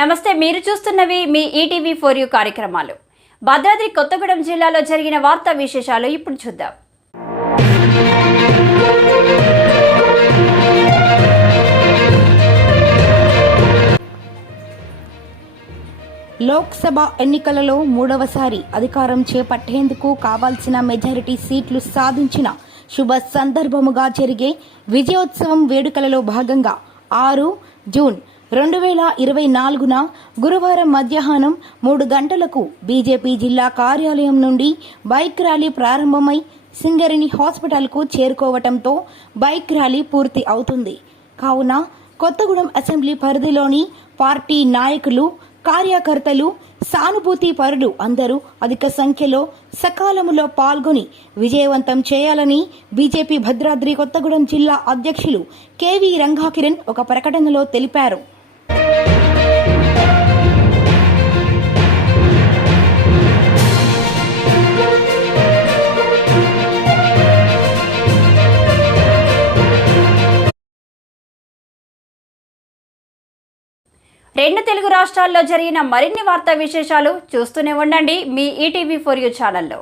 నమస్తే, మీరు చూస్తున్నవి మీ ETV for you కార్యక్రమాలు. భద్రాద్రి కొత్తగూడెం జిల్లాలో జరిగిన వార్తా విశేషాలు ఇప్పుడు చూద్దాం. లోక్సభ ఎన్నికలలో మూడవసారి అధికారం చేపట్టేందుకు కావాల్సిన మెజారిటీ సీట్లు సాధించిన శుభ సందర్భముగా జరిగే విజయోత్సవం వేడుకలలో భాగంగా 6 జూన్ 2024న గురువారం మధ్యాహ్నం 3 గంటలకు బీజేపీ జిల్లా కార్యాలయం నుండి బైక్ ర్యాలీ ప్రారంభమై సింగరేణి హాస్పిటల్కు చేరుకోవటంతో బైక్ ర్యాలీ పూర్తి అవుతుంది. కావున కొత్తగూడెం అసెంబ్లీ పరిధిలోని పార్టీ నాయకులు, కార్యకర్తలు, సానుభూతి పరులు అందరూ అధిక సంఖ్యలో సకాలంలో పాల్గొని విజయవంతం చేయాలని బీజేపీ భద్రాద్రి కొత్తగూడెం జిల్లా అధ్యక్షులు కేవీ రంగాకిరణ్ ఒక ప్రకటనలో తెలిపారు. రెండు తెలుగు రాష్ట్రాల్లో జరిగిన మరిన్ని వార్తా విశేషాలు చూస్తూనే ఉండండి మీ ఈటీవీ ఫర్ యూ ఛానల్లో.